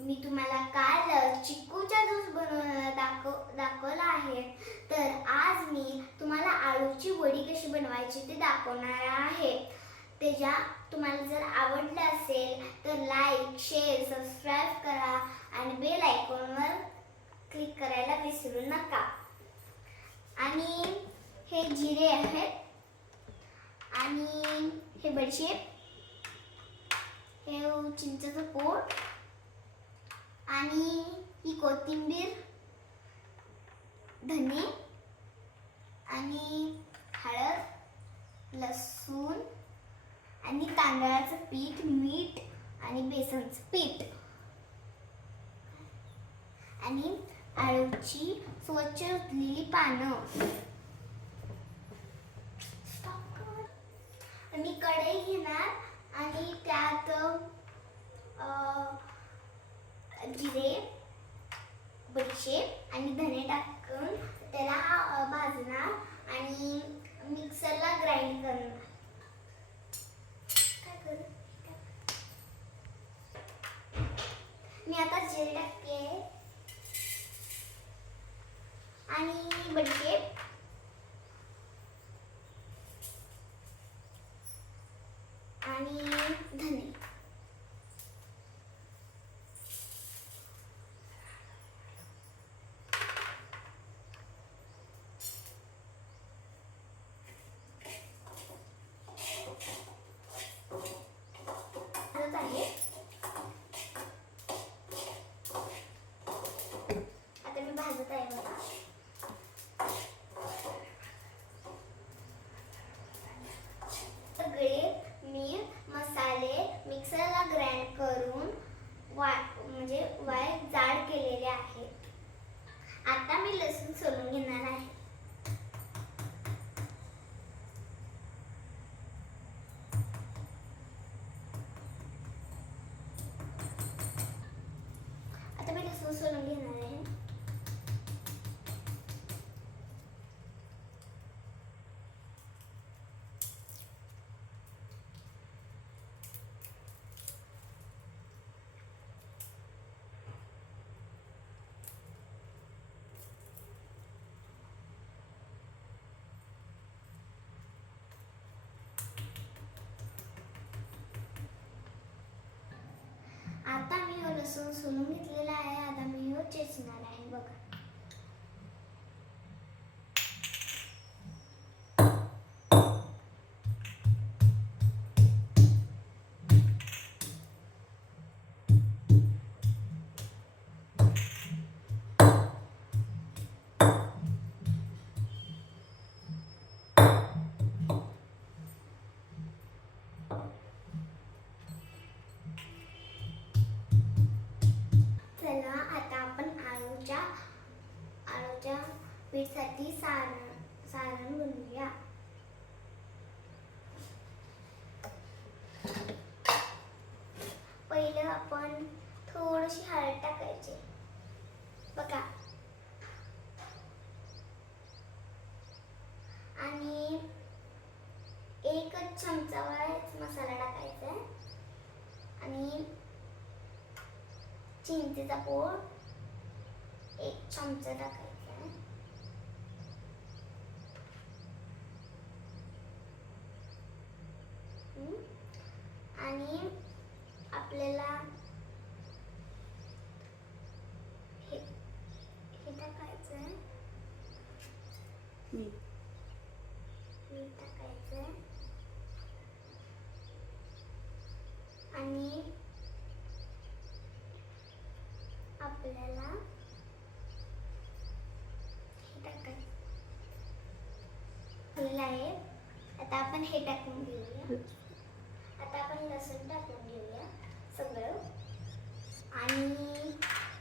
मी तुम्हाला काल चिक्कूचा ज्यूस बनवलेला दाखवला आहे. तर आज मी तुम्हाला आळूची वडी कशी बनवायची ते दाखवणार आहे. त्याच्या तुम्हाला जर आवडलं असेल तर लाईक, शेअर, सबस्क्राईब करा आणि बेल आयकॉनवर क्लिक करायला विसरू नका. आणि हे जिरे आहेत आणि हे बडीशेप, हे चिंचेचं पोट आणि ही कोथिंबीर, धने आणि हळद, लसूण आणि तांदळाचं पीठ, मीठ आणि बेसनचं पीठ आणि आळूची स्वच्छ धुतलेली पानं. मी कढई घेणार आणि त्यात जिरे, बडीशेप आणि धने टाकून त्याला भाजणार आणि मिक्सरला ग्राइंड करणार. मी आता जिरे टाकते आणि बडीशेप आणि धने. आता मी भाजत आहे बघा. सगळे मी मसाले मिक्सरला ग्राइंड करून म्हणजे जाड केलेले आहेत. आता मी लसूण सोलून घेणार आहे. आता मी लसूण सोलून घेणार आहे. आता मी लसूण सोलून घेतलेला आहे. आता मी चेचणार आहे बघा. चला आता आपण आळूच्या पीठसाठी सारण बनवूया. पहिलं आपण थोडीशी हळद टाकायची बघा आणि एकच चमचावर मसाला टाकायचा आणि चिंचेचा पोट 1 चमचा टाकायचा आणि आपल्याला हे टाकायचं आहे. मीठ टाकायचं आणि आपल्याला हे टाकायचं आहे. आता आपण हे टाकून घेऊया. आता आपण लसूण टाकून घेऊया सगळं आणि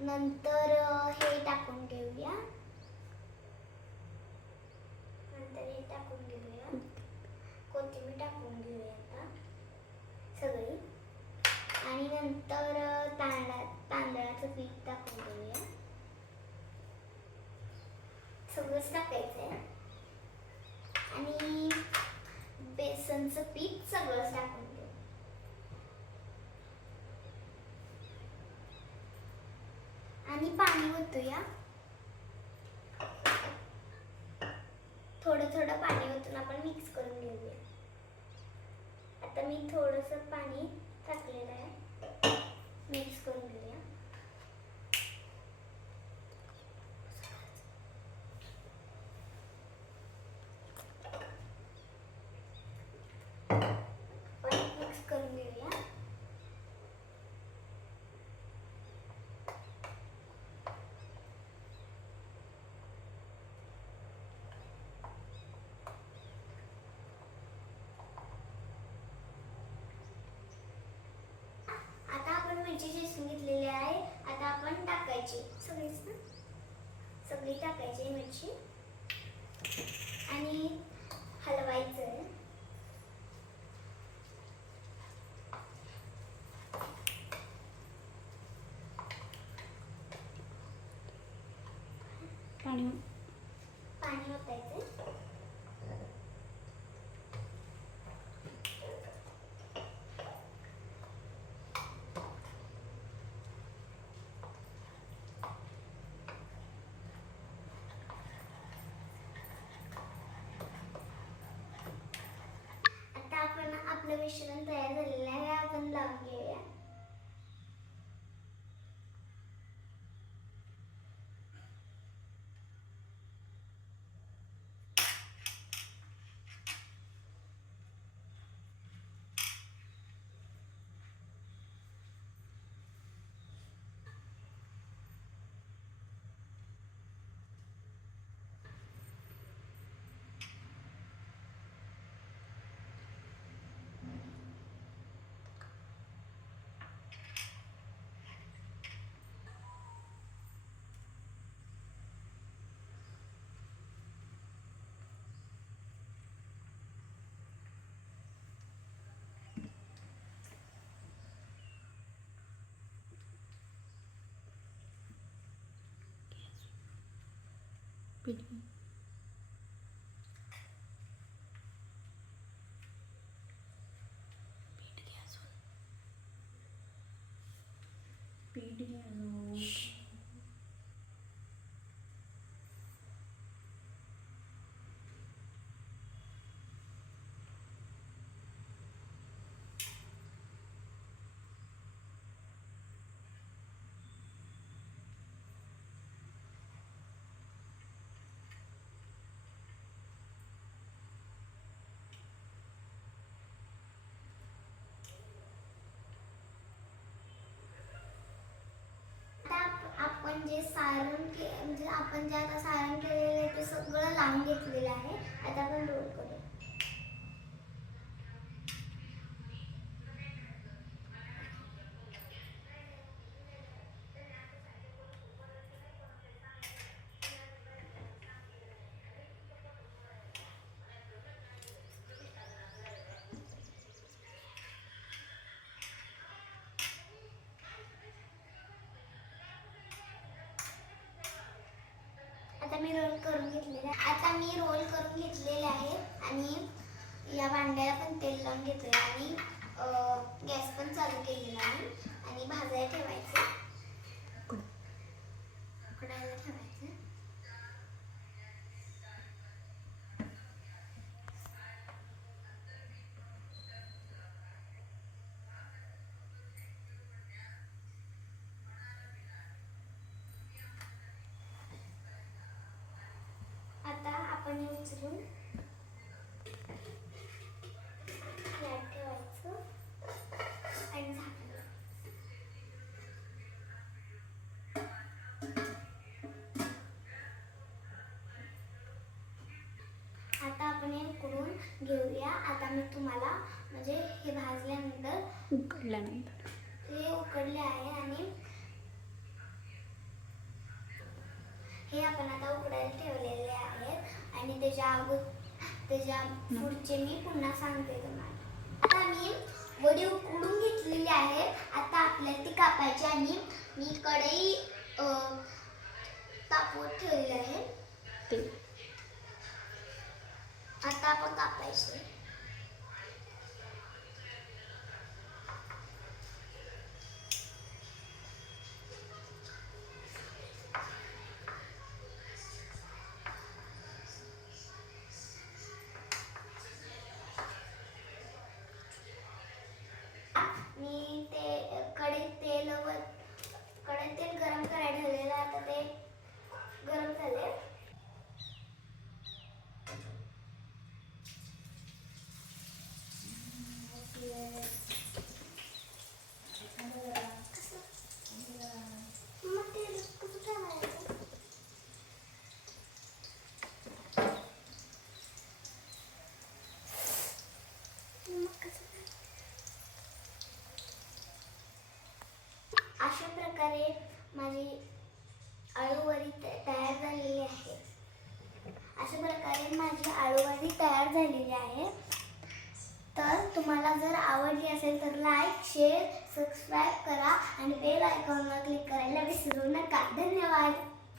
नंतर हे टाकून घेऊया. कोथिंबीर टाकून घेऊया आता सगळी आणि नंतर तांदळाचं पीठ टाकून घेऊया. सगळंच टाकायचं आहे आणि बेसनचं पीठ सगळंच टाकून घेऊ. आणि पाणी ओतूया. थोडं थोडं पाणी ओतून आपण मिक्स करून घेऊया. आता मी थोडंसं पाणी टाकलेलं आहे. मिक्स करून घेऊया. मिक्स करून घेऊया. आता आपण मिरची शिजवून घेतलेली आहे. आता आपण टाकायची सगळीच ना, सगळी टाकायची मिरची आणि हलवायचं आहे. पाणी ओतायचं. आता आपण आपलं मिश्रण तयार झालेलं आहे. आपण लावून घेऊया. आपण जे सारण म्हणजे आपण जे आता सारण केलेलं आहे ते सगळं लावून घेतलेलं आहे. आता आपण रोल करूया. आता मी रोल करून घेतलेले आहे आणि या भांड्याला पण तेल लावून घेतलेलं आणि गॅस पण चालू केलेला आहे आणि भाजायला ठेवायचं. उकडायला ठेवायचं. आता आपण हे उचलून यात ठेवायचं आणि झाकण. आता आपण हे उकडून घेऊया. आता मी तुम्हाला म्हणजे हे भाजल्यानंतर हे उकडले आहे आणि हे आपण आता उकडायला ठेवलेले आहेत आणि त्याच्या पुढचे मी पुन्हा सांगते तुम्हाला. आता मी वडी उकडून घेतलेली आहे. आता आपल्याला ती कापायची आणि मी कढई तापवत ठेवलेली आहे. आता आपण कापायचे. कढईत तेल गरम करायला ठेवलेलं आहे. आता ते गरम झाले. मग ते कसं ठेवायचं? अशा प्रकारे माझी आळूवडी तयार झालेली आहे. अशा प्रकारे माझी आळूवडी तयार झालेली आहे. तर तुम्हाला जर आवडली असेल तर लाईक, शेअर, सबस्क्राईब करा आणि बेल आयकॉनवर क्लिक करायला विसरू नका. धन्यवाद.